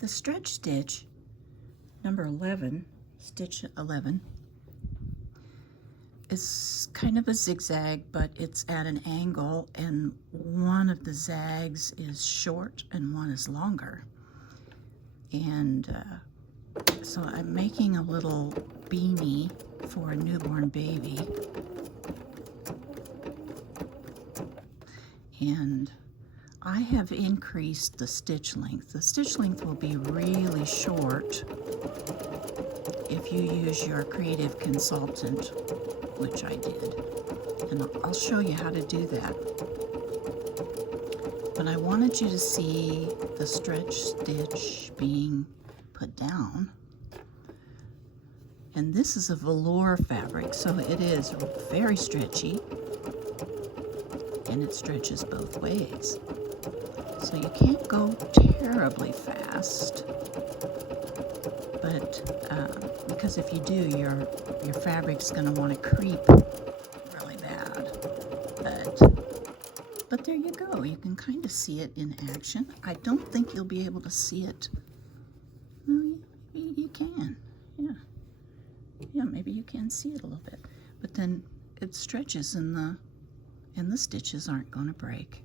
The stretch stitch, number 11, stitch 11, is kind of a zigzag, but it's at an angle, and one of the zags is short and one is longer. And so I'm making a little beanie for a newborn baby. And I have increased the stitch length. The stitch length will be really short if you use your creative consultant, which I did. And I'll show you how to do that. But I wanted you to see the stretch stitch being put down. And this is a velour fabric, so it is very stretchy, and it stretches both ways. So you can't go terribly fast, but because if you do, your fabric's going to want to creep really bad. But there you go. You can kind of see it in action. I don't think you'll be able to see it. No, you can. Yeah, maybe you can see it a little bit. But then it stretches and the stitches aren't going to break.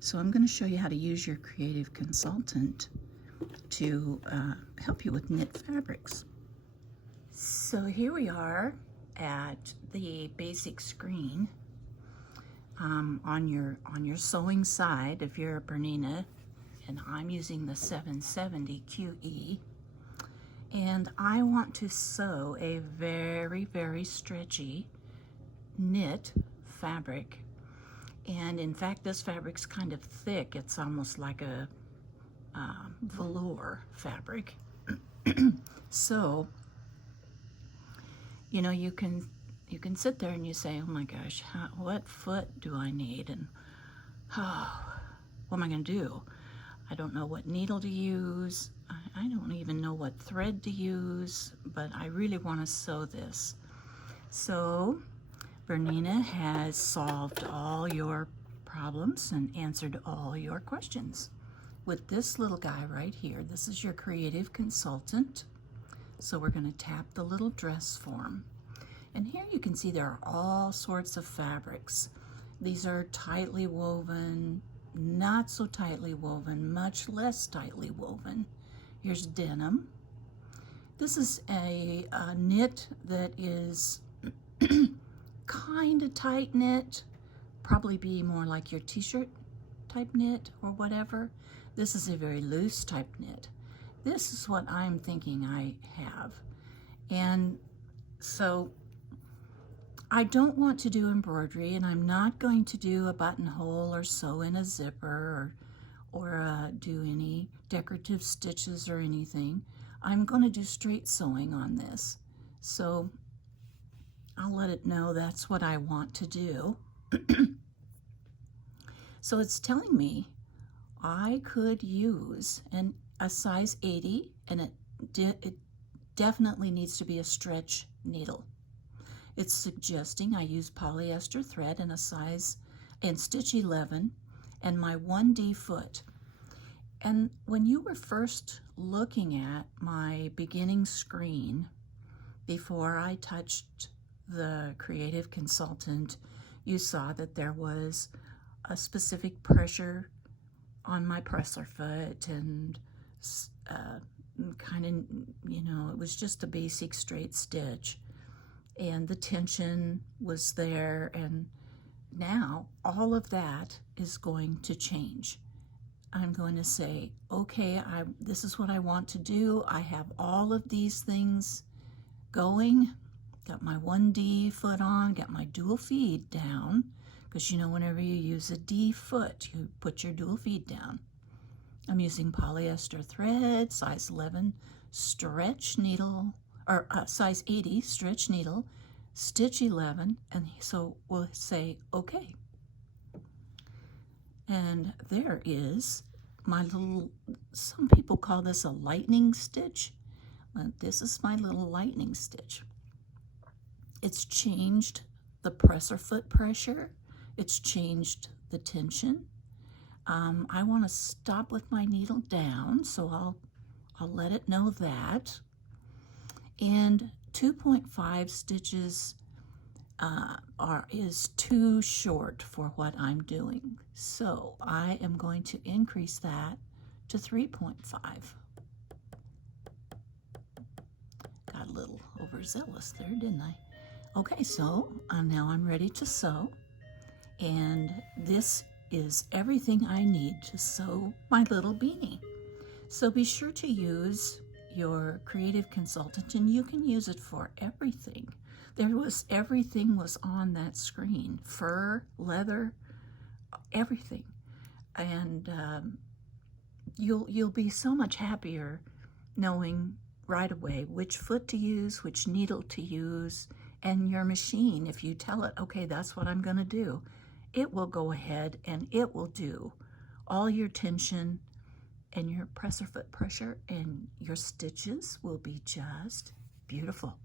So I'm going to show you how to use your creative consultant to help you with knit fabrics. So here we are at the basic screen on your sewing side if you're a Bernina, and I'm using the 770 QE. And I want to sew a very, very stretchy knit fabric. And in fact, this fabric's kind of thick. It's almost like a velour fabric. So, you know, you can sit there and you say, oh my gosh, what foot do I need? And what am I going to do? I don't know what needle to use. I don't even know what thread to use, but I really want to sew this. So Bernina has solved all your problems and answered all your questions with this little guy right here. This is your creative consultant. So we're going to tap the little dress form. And here you can see there are all sorts of fabrics. These are tightly woven, not so tightly woven, much less tightly woven. Here's denim. This is a knit that is kind of tight knit, probably be more like your t-shirt type knit or whatever. This is a very loose type knit. This is what I'm thinking I have. And so I don't want to do embroidery, and I'm not going to do a buttonhole or sew in a zipper or do any decorative stitches or anything. I'm going to do straight sewing on this. So I'll let it know that's what I want to do. So it's telling me I could use a size 80, and it definitely needs to be a stretch needle. It's suggesting I use polyester thread in a size and stitch 11 and my 1D foot. And when you were first looking at my beginning screen before I touched the creative consultant, you saw that there was a specific pressure on my presser foot, and kind of, you know, it was just a basic straight stitch, and the tension was there. And now all of that is going to change. I'm going to say, okay, this is what I want to do. I have all of these things going. Got my 1D foot on, got my dual feed down, because you know whenever you use a D foot, you put your dual feed down. I'm using polyester thread, size 11 stretch needle, or size 80 stretch needle, stitch 11, and so we'll say okay. And there is my little, some people call this a lightning stitch. This is my little lightning stitch. It's changed the presser foot pressure. It's changed the tension. I want to stop with my needle down, so I'll I'll let it know that. And 2.5 stitches is too short for what I'm doing. So I am going to increase that to 3.5. Got a little overzealous there, didn't I? Okay, so now I'm ready to sew. And this is everything I need to sew my little beanie. So be sure to use your creative consultant, and you can use it for everything. Everything was on that screen: fur, leather, everything. And you'll be so much happier knowing right away which foot to use, which needle to use, and your machine, if you tell it, okay, that's what I'm going to do, it will go ahead and it will do all your tension and your presser foot pressure, and your stitches will be just beautiful.